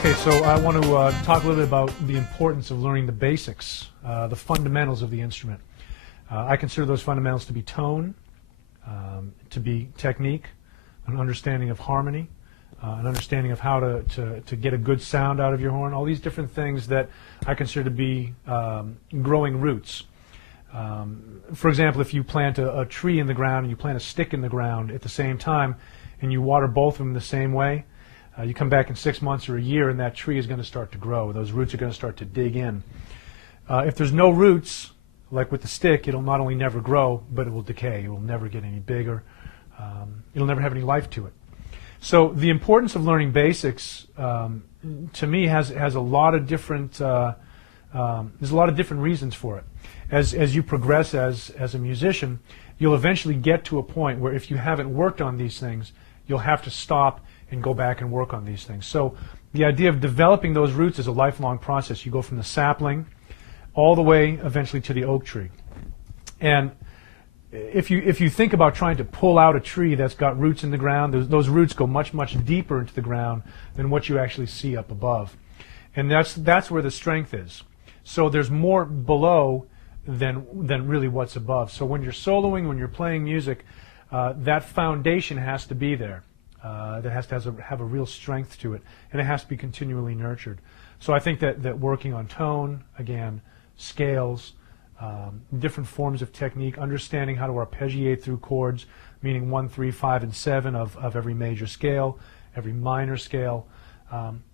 Okay, so I want to talk a little bit about the importance of learning the basics, the fundamentals of the instrument. I consider those fundamentals to be tone, to be technique, an understanding of harmony, an understanding of how to get a good sound out of your horn, all these different things that I consider to be growing roots. For example, if you plant a tree in the ground and you plant a stick in the ground at the same time and you water both of them the same way, you come back in 6 months or a year and that tree is going to start to grow. Those roots are going to start to dig in. If there's no roots, like with the stick, it'll not only never grow, but it will decay. It will never get any bigger. It'll never have any life to it. So the importance of learning basics, to me, has a lot of different. There's a lot of different reasons for it. As you progress as a musician, you'll eventually get to a point where if you haven't worked on these things, you'll have to stop and go back and work on these things. So the idea of developing those roots is a lifelong process. You go from the sapling all the way eventually to the oak tree. And if you think about trying to pull out a tree that's got roots in the ground, those roots go much, much deeper into the ground than what you actually see up above. And that's where the strength is. So there's more below than really what's above. So when you're soloing, when you're playing music, that foundation has to be there. That has to have a real strength to it, and it has to be continually nurtured. So I think that working on tone, again, scales, different forms of technique, understanding how to arpeggiate through chords, meaning 1, 3, 5, and 7 of every major scale, every minor scale.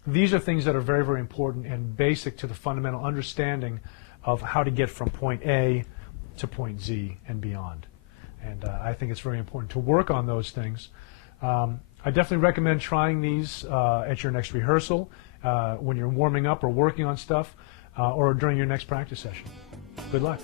These are things that are very, very important and basic to the fundamental understanding of how to get from point A to point Z and beyond. And I think it's very important to work on those things. I definitely recommend trying these at your next rehearsal, when you're warming up or working on stuff, or during your next practice session. Good luck.